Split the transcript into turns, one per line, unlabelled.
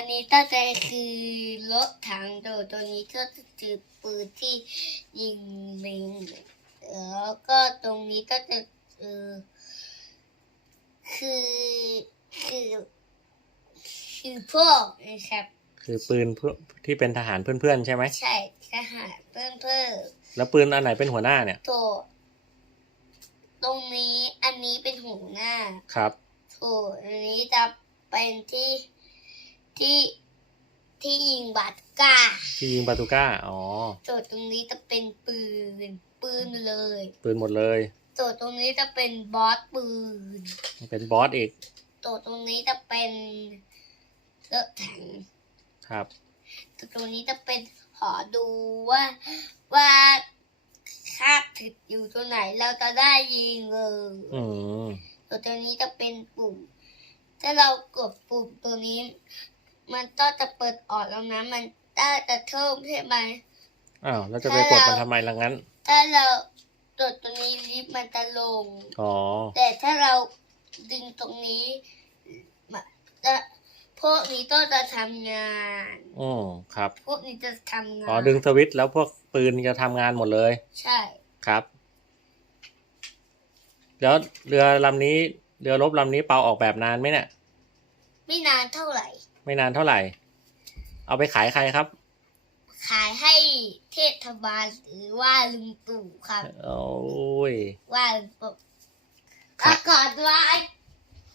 อันนี้ตั้งใจคือรถถังโดดตัวนี้ก็คือปืนที่ยิงลิงแล้วก็ตรงนี้ก็จะเออคือคือคือพวกนะครับ
คือปืนเพื่อที่เป็นทหารเพื่อนๆใช่ไหม
ใช่ทหารเพิ่มเพิ่ม
แล้วปืนอันไหนเป็นหัวหน้าเนี่ย
โถตรงนี้อันนี้เป็นหัวหน้า
ครับ
โถอันนี้จะเป็นที่ ที่ที่ยิงบาดก้า
ที่ยิงปาตูก้า อ๋อ
โจทย์ตรงนี้จะเป็นปืน ปืนเลย
ปืนหมดเลย
โจทย์ตรงนี้จะเป็นบอสปืน
เป็นบอสอีก
โจทย์ตรงนี้จะเป็นรถถัง
ครับ
โจทย์ตรงนี้จะเป็นหอดูว่าว่าคาบถึกอยู่ตรงไหนเราจะได้ยิงเลย
อืม
โจทย์ตรงนี้จะเป็นปุ่ม ถ้าเรากดปุ่มตัวนี้ มันก็จะเปิดออกแล้วนะมันก็จะเพิ่มใช่ไหม
อ้าวแล้วจะไปกดมันทำไมล่ะงั้น
ถ้าเรากดตรงนี้ลิฟต์มันจะลง
อ๋อ
แต่ถ้าเราดึงตรงนี้มาจะพวกนี้ก็จะทำงาน
อืมครับ
พวกนี้จะทำงาน
อ๋อดึงสวิตช์แล้วพวกปืนจะทำงานหมดเลย
ใช่
ครับ แล้วเรือลำนี้เรือรบลำนี้เปาออกแบบนานไหมเนี่ย
ไม่นานเท่าไหร่
ไม่นานเท่าไหร่ เอาไปขายใครครับ
ขายให้เทศบาลหรือว่าลุงตู่ครับ
โอ้ย
ว่าลุงตู่
ครับ
อะก่อนไว้